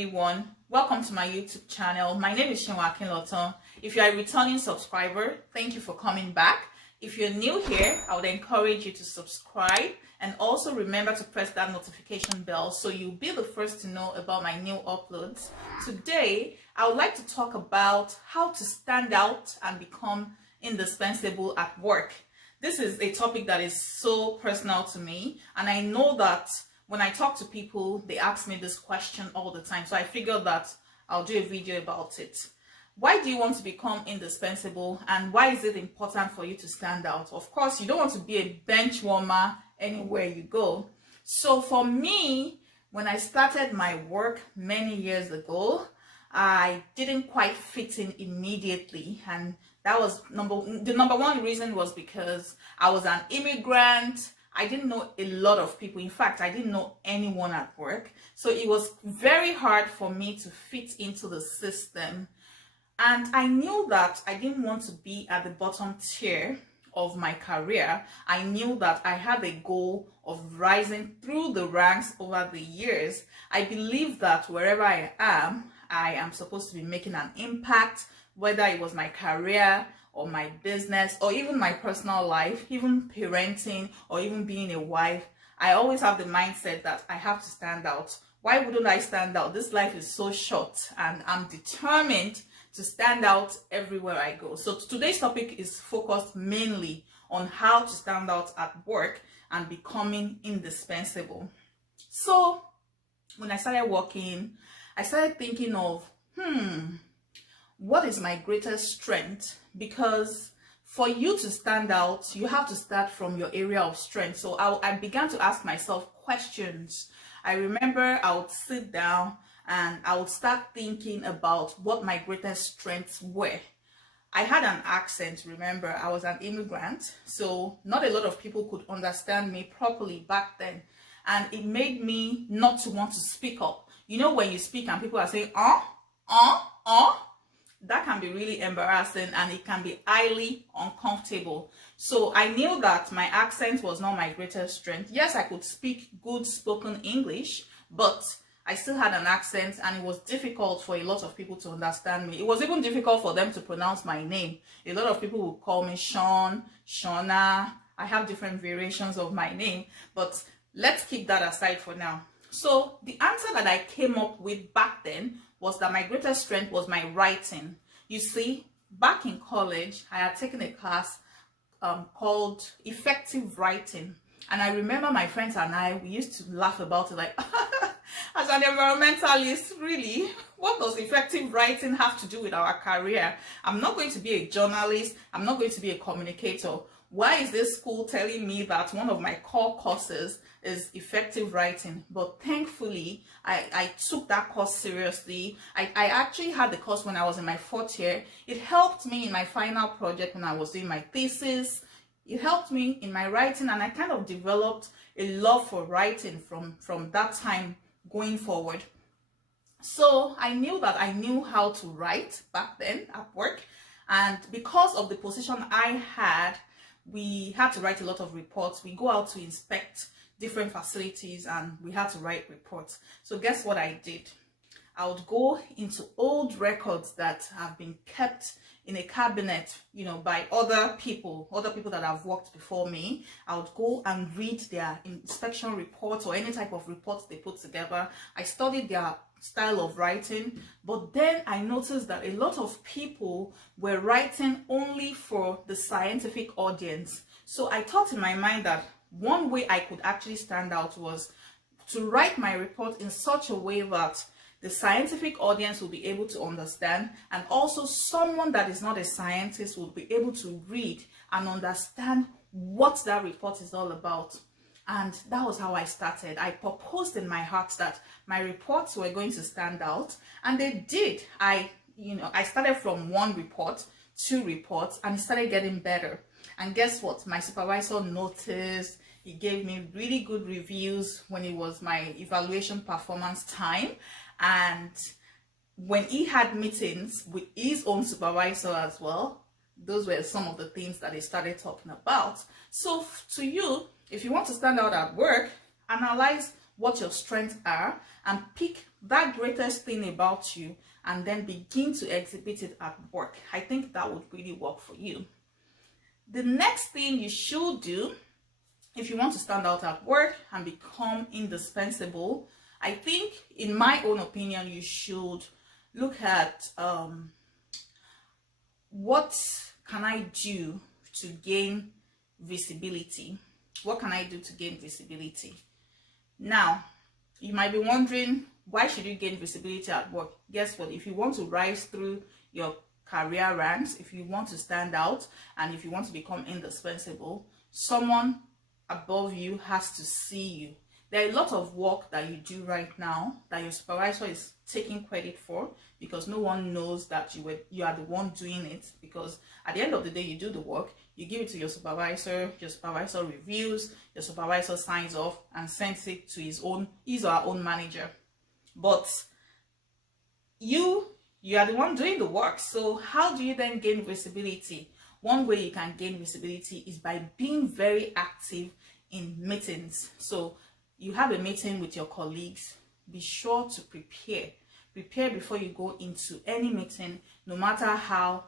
everyone, welcome to my YouTube channel. My name is Shenwa Akinloton. If you are a returning subscriber, thank you for coming back. If you're new here, I would encourage you to subscribe and also remember to press that notification bell so you'll be the first to know about my new uploads. Today, I would like to talk about how to stand out and become indispensable at work. This is a topic that is so personal to me, and I know that when I talk to people, they ask me this question all the time. So I figured that I'll do a video about it. Why do you want to become indispensable, and why is it important for you to stand out? Of course, you don't want to be a bench warmer anywhere you go. So for me, when I started my work many years ago, I didn't quite fit in immediately, and that was the number one reason was because I was an immigrant. I didn't know a lot of people. In fact, I didn't know anyone at work. So it was very hard for me to fit into the system. And I knew that I didn't want to be at the bottom tier of my career. I knew that I had a goal of rising through the ranks over the years. I believe that wherever I am supposed to be making an impact, whether it was my career or my business or even my personal life, even parenting or even being a wife. I always have the mindset that I have to stand out. Why wouldn't I stand out? This life is so short, and I'm determined to stand out everywhere I go. So today's topic is focused mainly on how to stand out at work and becoming indispensable. So when I started working, I started thinking of, what is my greatest strength? Because for you to stand out, you have to start from your area of strength. So I began to ask myself questions. I remember I would sit down and I would start thinking about what my greatest strengths were. I had an accent, remember, I was an immigrant, so not a lot of people could understand me properly back then. And it made me not to want to speak up. You know, when you speak and people are saying, that can be really embarrassing and it can be highly uncomfortable. So I knew that my accent was not my greatest strength. Yes, I could speak good spoken English, but I still had an accent and it was difficult for a lot of people to understand me. It was even difficult for them to pronounce my name. A lot of people would call me Sean, Shauna. I have different variations of my name, but let's keep that aside for now. So the answer that I came up with back then was that my greatest strength was my writing. You see, back in college, I had taken a class called Effective Writing. And I remember my friends and I, we used to laugh about it like, as an environmentalist, really, what does effective writing have to do with our career? I'm not going to be a journalist. I'm not going to be a communicator. Why is this school telling me that one of my core courses is effective writing? But thankfully, I took that course seriously. I actually had the course when I was in my 4th year. It helped me in my final project when I was doing my thesis. It helped me in my writing, and I kind of developed a love for writing from that time going forward. So I knew that I knew how to write back then at work. And because of the position I had, we had to write a lot of reports. We go out to inspect different facilities and we had to write reports. So guess what I did? I would go into old records that have been kept in a cabinet, you know, by other people that have worked before me. I would go and read their inspection reports or any type of reports they put together. I studied their style of writing, but then I noticed that a lot of people were writing only for the scientific audience. So I thought in my mind that one way I could actually stand out was to write my report in such a way that the scientific audience will be able to understand, and also someone that is not a scientist will be able to read and understand what that report is all about. And that was how I started. I proposed in my heart that my reports were going to stand out, and they did. I started from 1 report, 2 reports, and it started getting better. And guess what? My supervisor noticed. He gave me really good reviews when it was my evaluation performance time. And when he had meetings with his own supervisor as well, those were some of the things that he started talking about. So to you, if you want to stand out at work, analyze what your strengths are and pick that greatest thing about you and then begin to exhibit it at work. I think that would really work for you. The next thing you should do if you want to stand out at work and become indispensable, I think, in my own opinion, you should look at what can I do to gain visibility? What can I do to gain visibility? Now, you might be wondering, why should you gain visibility at work? Guess what? If you want to rise through your career ranks, if you want to stand out, and if you want to become indispensable, someone above you has to see you. There are a lot of work that you do right now that your supervisor is taking credit for, because no one knows that you are the one doing it, because at the end of the day, you do the work, you give it to your supervisor reviews, your supervisor signs off and sends it to his or her own manager. But you are the one doing the work. So how do you then gain visibility? One way you can gain visibility is by being very active in meetings. So you have a meeting with your colleagues, be sure to prepare before you go into any meeting, no matter how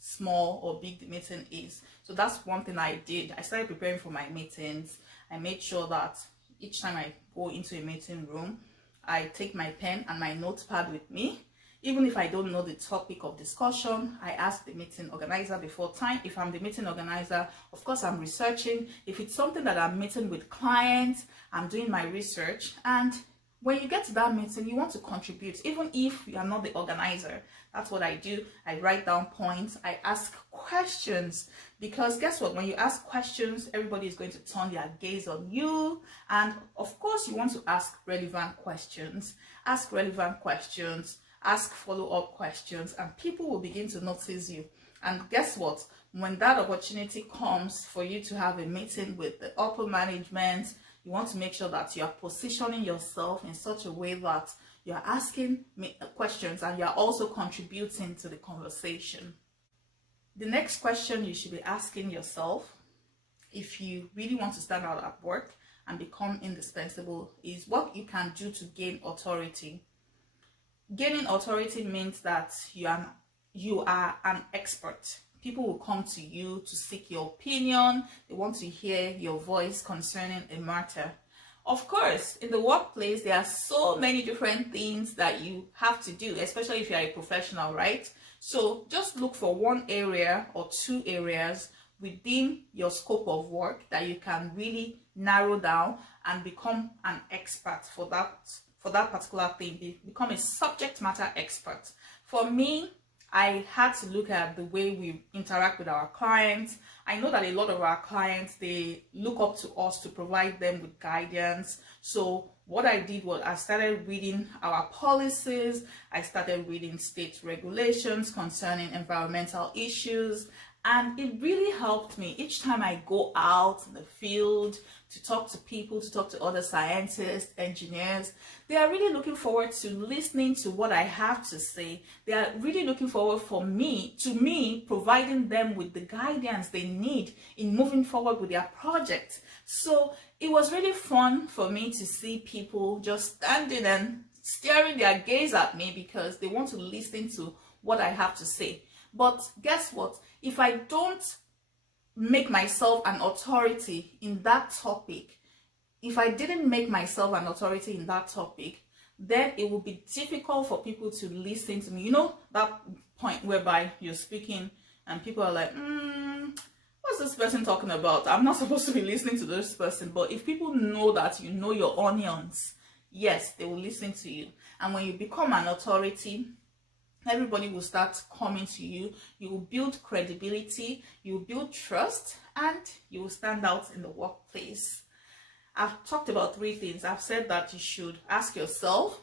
small or big the meeting is. So that's one thing I did. I started preparing for my meetings. I made sure that each time I go into a meeting room, I take my pen and my notepad with me. Even if I don't know the topic of discussion, I ask the meeting organizer before time. If I'm the meeting organizer, of course, I'm researching. If it's something that I'm meeting with clients, I'm doing my research. And when you get to that meeting, you want to contribute, even if you are not the organizer. That's what I do. I write down points. I ask questions, because guess what? When you ask questions, everybody is going to turn their gaze on you. And of course, you want to ask relevant questions. Ask relevant questions. Ask follow-up questions, and people will begin to notice you. And guess what? When that opportunity comes for you to have a meeting with the upper management, you want to make sure that you are positioning yourself in such a way that you are asking questions and you are also contributing to the conversation. The next question you should be asking yourself, if you really want to stand out at work and become indispensable, is what you can do to gain authority. Gaining authority means that you are an expert. People will come to you to seek your opinion. They want to hear your voice concerning a matter. Of course, in the workplace, there are so many different things that you have to do, especially if you are a professional, right? So just look for one area or two areas within your scope of work that you can really narrow down and become an expert for that particular thing. Become a subject matter expert. For me, I had to look at the way we interact with our clients. I know that a lot of our clients, they look up to us to provide them with guidance. So what I did was I started reading our policies. I started reading state regulations concerning environmental issues. And it really helped me each time I go out in the field to talk to people, to talk to other scientists, engineers. They are really looking forward to listening to what I have to say. They are really looking forward to me providing them with the guidance they need in moving forward with their project. So it was really fun for me to see people just standing and staring their gaze at me because they want to listen to what I have to say. But guess what? If I don't make myself an authority in that topic, if I didn't make myself an authority in that topic, then it will be difficult for people to listen to me. You know, that point whereby you're speaking and people are like, what's this person talking about? I'm not supposed to be listening to this person. But if people know that you know your onions, yes, they will listen to you. And when you become an authority, everybody will start coming to you. You will build credibility, you will build trust, and you will stand out in the workplace. I've talked about three things. I've said that you should ask yourself,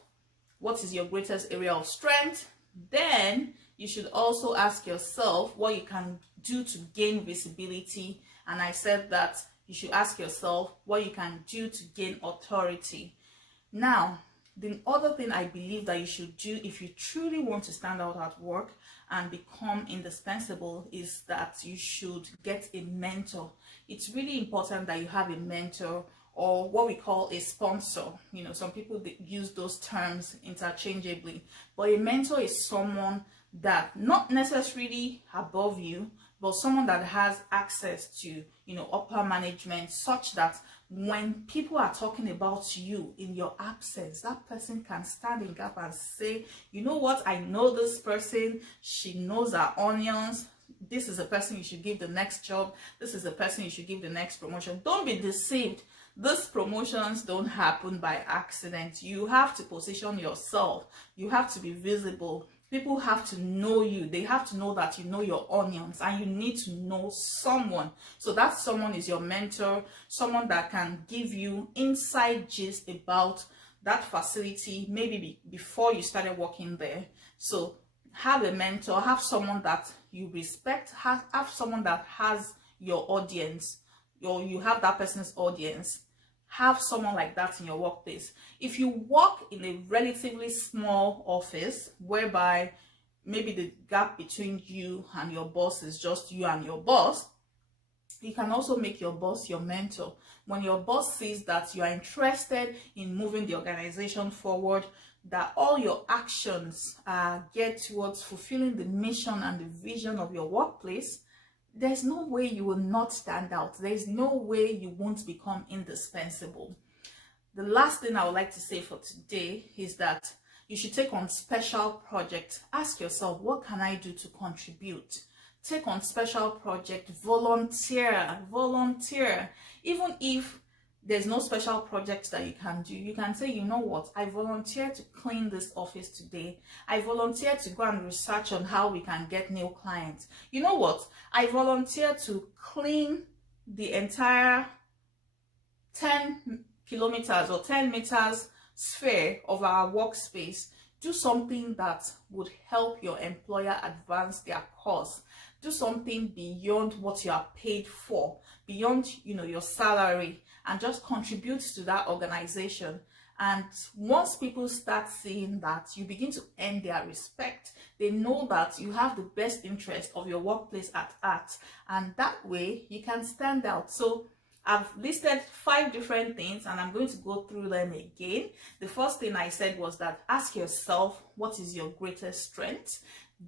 what is your greatest area of strength? Then you should also ask yourself what you can do to gain visibility. And I said that you should ask yourself what you can do to gain authority. Now, the other thing I believe that you should do if you truly want to stand out at work and become indispensable is that you should get a mentor. It's really important that you have a mentor or what we call a sponsor. You know, some people use those terms interchangeably, but a mentor is someone that not necessarily above you, but someone that has access to, you know, upper management, such that when people are talking about you in your absence, that person can stand in gap and say, you know what, I know this person, she knows her onions, this is a person you should give the next job, this is the person you should give the next promotion. Don't be deceived. These promotions don't happen by accident. You have to position yourself. You have to be visible. People have to know you. They have to know that you know your onions, and you need to know someone. So that someone is your mentor, someone that can give you inside gist about that facility, maybe before you started working there. So have a mentor, have someone that you respect, have someone that has your audience, or you have that person's audience. Have someone like that in your workplace. If you work in a relatively small office whereby maybe the gap between you and your boss is just you and your boss, you can also make your boss your mentor. When your boss sees that you are interested in moving the organization forward, that all your actions get towards fulfilling the mission and the vision of your workplace, there's no way you will not stand out. There's no way you won't become indispensable. The last thing I would like to say for today is that you should take on special projects. Ask yourself, what can I do to contribute? Take on special project, volunteer. Even if there's no special project that you can do, you can say, you know what, I volunteer to clean this office today. I volunteer to go and research on how we can get new clients. You know what, I volunteer to clean the entire 10 kilometers or 10 meters sphere of our workspace. Do something that would help your employer advance their cause. Do something beyond what you are paid for, beyond, you know, your salary, and just contribute to that organization. And once people start seeing that, you begin to earn their respect. They know that you have the best interest of your workplace at heart, and that way you can stand out. So I've listed 5 different things, and I'm going to go through them again. The first thing I said was that ask yourself, what is your greatest strength?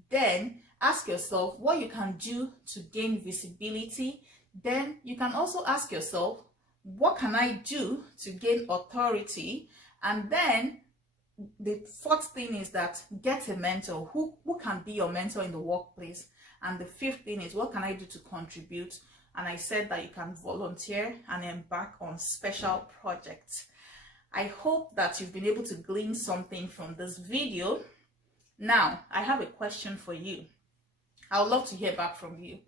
Then ask yourself what you can do to gain visibility. Then you can also ask yourself, what can I do to gain authority? And then the fourth thing is that get a mentor. Who can be your mentor in the workplace? And the fifth thing is, what can I do to contribute? And I said that you can volunteer and embark on special projects. I hope that you've been able to glean something from this video. Now, I have a question for you. I would love to hear back from you.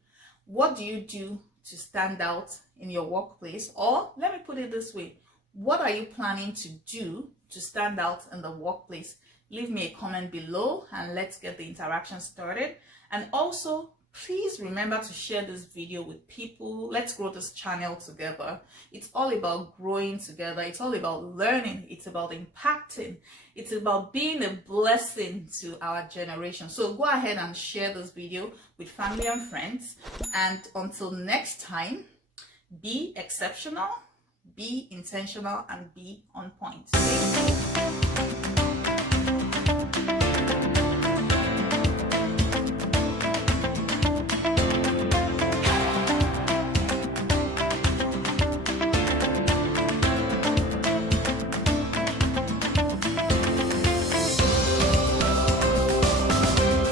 What do you do to stand out in your workplace? Or let me put it this way, what are you planning to do to stand out in the workplace? Leave me a comment below and let's get the interaction started. And also, please remember to share this video with people. Let's grow this channel together. It's all about growing together. It's all about learning. It's about impacting. It's about being a blessing to our generation. So go ahead and share this video with family and friends. And until next time, be exceptional, be intentional, and be on point.